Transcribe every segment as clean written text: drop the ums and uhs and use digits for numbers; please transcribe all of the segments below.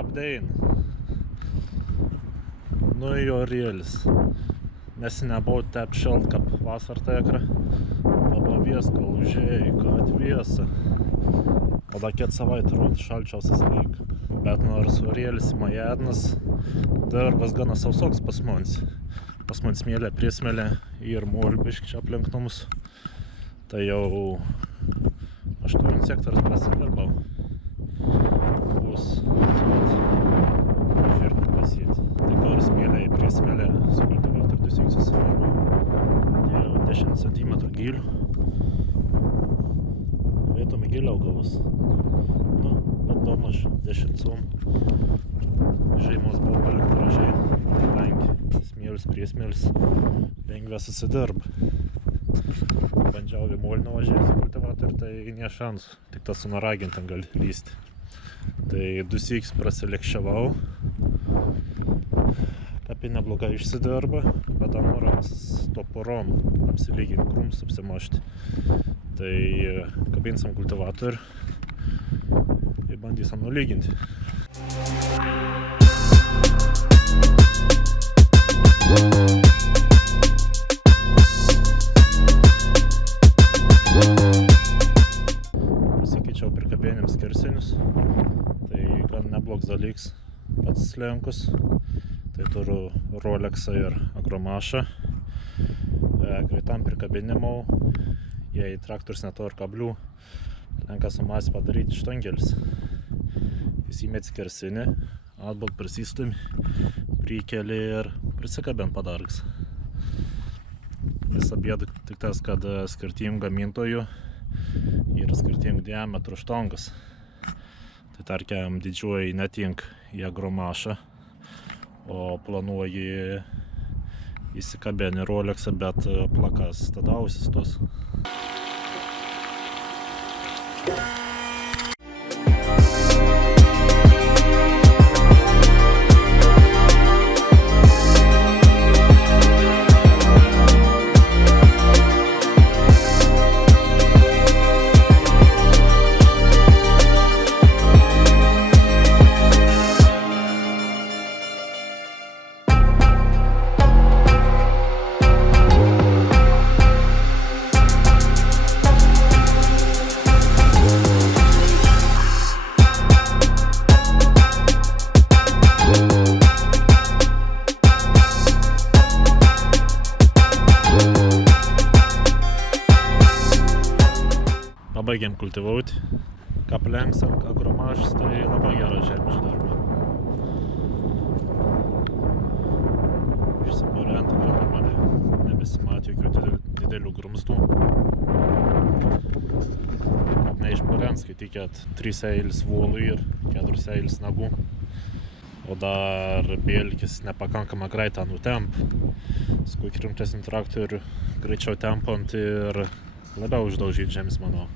apdein. Nu jo rielis. Nes nebuvo taip šalt, kaip vasar tekra. Dabar vieska užėjai, kad viesa. O da ket savaitę rod šalčiausias laik. Bet nors rielis majednas, darbas gana sausoks pas mans. Pas man smėlė, priesmėlė ir molbiški čia aplink namus. Tai jau 8 sektorius prasidirbau. Bus žirnį pasėti. Tai kol smėlė, priesmėlė su kultivatoriu 2 syksus susidirbau. Jau 10 cm gilių. Vietomi giliau gavus. Nu, bet domaž 10 cm. Žaimos buvo palikti ražiai. Smėlis, priesmėlis, lengvė susidirba. Bandžiau vėmolino važiavti su kultivatoriu, tai ne šansų, tik tas su naragintam gali lysti. Tai 2 syks prasilekščiavau, kapį neblogai išsidirba, bet noras to porom apsilyginti krūmus, apsimašti. Tai kabinsim kultivatorių ir bandysim nulyginti. Pasikeičiau prikabėniams skersinius, tai gan neblogs dalyks, pats slenkus. Tai turiu Rolexą ir Agromašą. Greitam prikabinimau, jei traktorius neturi kablių, tenka sumas padaryti štangelis. Įsimet skersinį, atbal prisistumi, prikeli ir prisikabint padargas. Visa bėda tik tas, kad skirtingų gamintojų yra skirtingų diametrų štangas. Tai tarkim, didžioji netink į Agromašą, o planuoji įsikabinti Rolexą, bet plakas tada ausis tos. Pabaigėm kultivauti, ką aplenksim, Agromašas, tai labai gera žemė išdarba. Išsiporent tikrai normaliai, nebesimatė jokių didelių grumstų. Neišporent, skaitikėt 3 eilis volų ir 4 eilis nagų. O dar bėlkis nepakankamą greitą nutemp. Su kuo rimtesnį traktorių greičiau tempant ir labiau uždaužyti žemės, manau.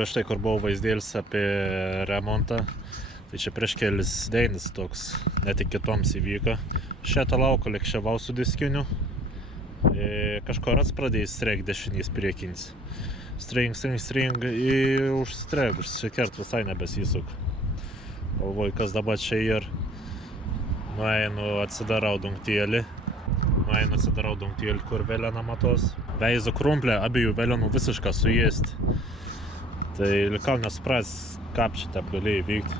Prieš tai, kur buvo vaizdėlis apie remontą, tai čia prieš kelis deinis toks netikėtoms įvyko. Šitą lauką lekščiavau su diskiniu, kažkur pradėjo strėk dešinys priekinis. String ir užstrėk, užsikert visai nebesisuk. Galvoju, kas dabar čia ir nueinu atsidarau dungtėlį, kur velena matos. Veizu krumplę, abiejų velenų visišką suėsti. Tai likau nesupras, kaip šitą galėjo vykti.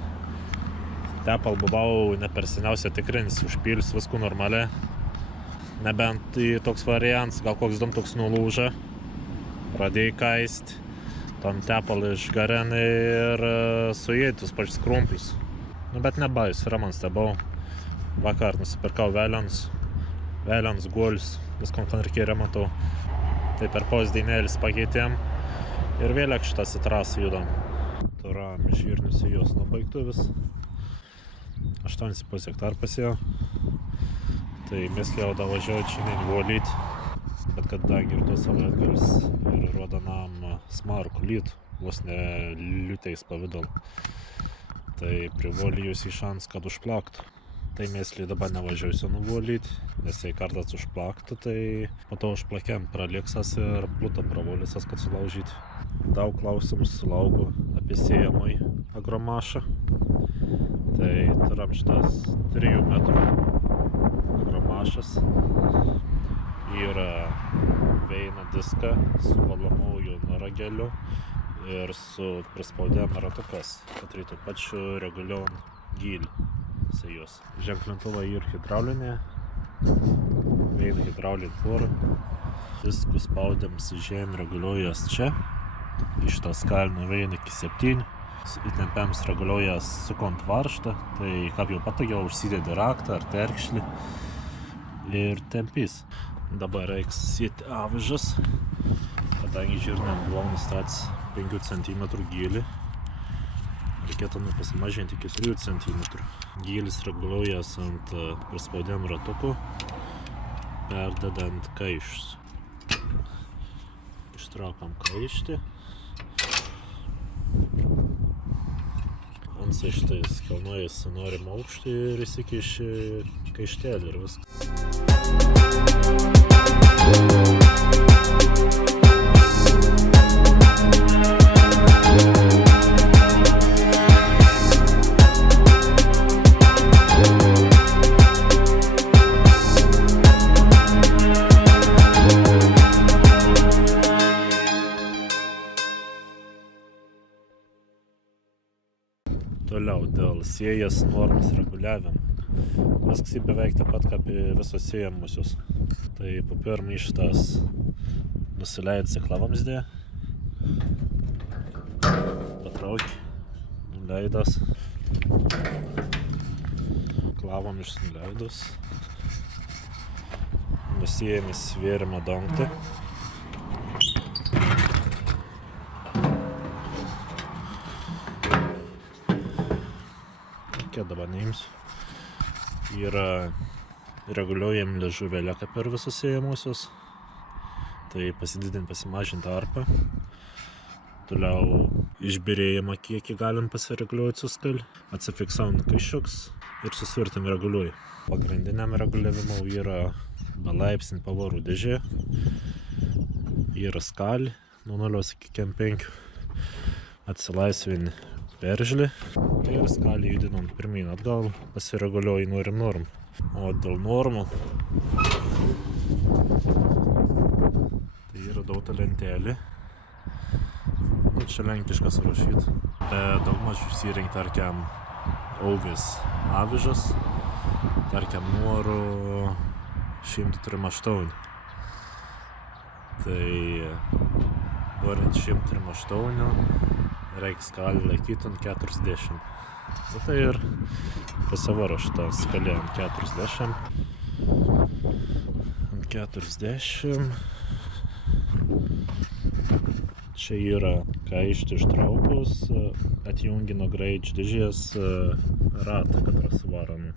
Tepal buvau ne per seniausia tikrins, užpils viskų normaliai. Nebent toks variantas, gal koks dantuks nulūža, pradėjai kaist, tam tepalą išgareni ir suėdi tus pačius krumplius. Bet nebais, man stebau. Vakar nusipirkau vėlions guolius, viskom ten reikėjo remontau. Tai per posdėnėlis pakeitėm ir vėl šitas į trasą judam. Turam žirnius į jos nubaigtuvis. 8,5 hektar pasėjo. Tai mes jau davažiuoju šiandien volyti. Bet kadangi ir tos savaitgalis ir rodanam smarkų lytų, vos ne liūteis pavidal. Tai privolijus į šans, kad užplaktų. Tai mėsliai dabar nevažiuosiu nuvolyti, nes jei kartas užplaktų, tai po to užplakėm praliksas ir plutą pravolisas, kad sulaužyti. Daug klausimų sulaukiu apie sėjamai agromašą. Tai turam šitas 3 metrų agromašas. Yra veina diską su valomųjų rageliu ir su prispaudėm ratukas, kad reitų pačiu reguliuojant gylį. Sėjos. Ženklintuvai ir hidraulinė, veina hidraulinė porą. Diskus spaudėm su žemė reguliuojas čia, iš tą skalinų veina iki 7. Įtempiams reguliuojas sukont varžtą, tai kaip jau patogiau užsidėdi raktą ar terkšlį ir tempys. Dabar reiks sėti avižas, kadangi žirniam buvom nustatęs 5 cm gylį. Reikėtų pasimažinti iki 3 cm. Gylis reguliuojas ant prispaudėm ratukų, perdedant kaišus. Ištraukam kaištį. Ant saištais kelnojasi norim aukštį ir įsikiši kaištelį ir viskas. Toliau dėl sėjas normos reguliavimo. Viskas beveik taip pat kaip visos sėjamusios. Tai po pirmą šitas nusileidsi klavamsdė, patrauki, nuleidas, klavom išnuleidus, nusėjami svėrimą dangtį. Dabar neimsiu. Yra reguliuojami liežuvėlė kaip ir visus sėjamusius. Tai pasididinti, pasimažinti arpą. Toliau išbyrėjimą kiekį galim pasireguliuoti su skalį. Atsifiksavom kaišiuks ir susvirtim reguliuoju. Pagrindiniam reguliavimui yra belaipsnį pavarų dėžė. Yra skalį nuo 0 iki 5. Atsilaisvini peržlį ir skalį judinant pirmyn atgal, pasireguliuoji norm. O dėl normų tai yra dauta lentelė. Čia lenkiškas rašyt. Daugmaž išsirinkti, tarkiam, auvis avižas, tarkiam, norų 138. Tai norint 138 reikia skalį laikyti ant 40. Tai ir pasivaro šitą skalį ant 40. Ant 40. Čia yra kaištį ištraukus, atjungi nuo greičių dėžės ratą, kad yra suvaromi.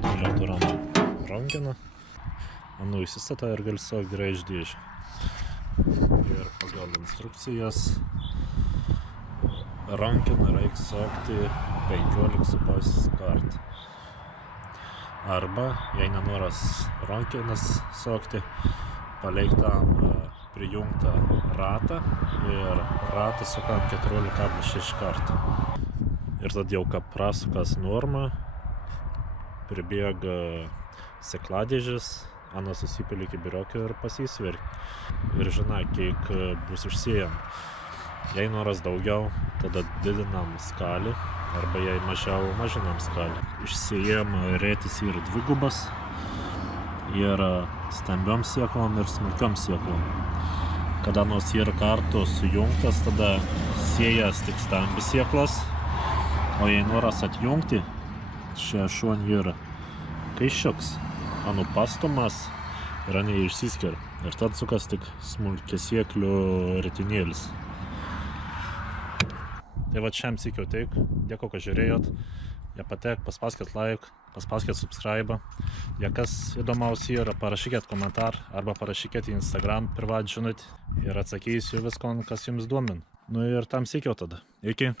Toliau turam rankeną. Anu įsistata ir gali savo greičių dėžę. Ir pagal instrukcijas rankeną reikia sukti 15,5 kartų. Arba, jei nenoras rankenas sukti, paliktam prijungtą ratą ir ratą sukam 14,6 kartų. Ir tada jau kaip prasukas normą, pribėga sekladėžės, Anas susipili kibiriokį ir pasisveri. Ir žinai, kiek bus išsėjam. Jei noras daugiau, tada didinam skalį arba jei mažinam skalę. Išsėjimo rėtis yra dvigubas, yra stambiom sėklom ir smulkiom sėklom. Kada nors yra kartu sujungtas, tada sėjas tik stambi sėklos, o jei noras atjungti, čia šon yra kaiščiuks, anu pastumas ir anie išsiskiria. Ir tad sukas tik smulkiasėklių ritinėlis. Tai va šiam sykiu tiek. Dėkui, kad žiūrėjot. Jei patek, paspauskit like, paspauskit subscribe. Jei kas įdomiausia yra, parašykit komentar arba parašykit į Instagram privat žinutę ir atsakysiu viskon, kas jums duomin. Nu ir tam sykiu tada. Iki.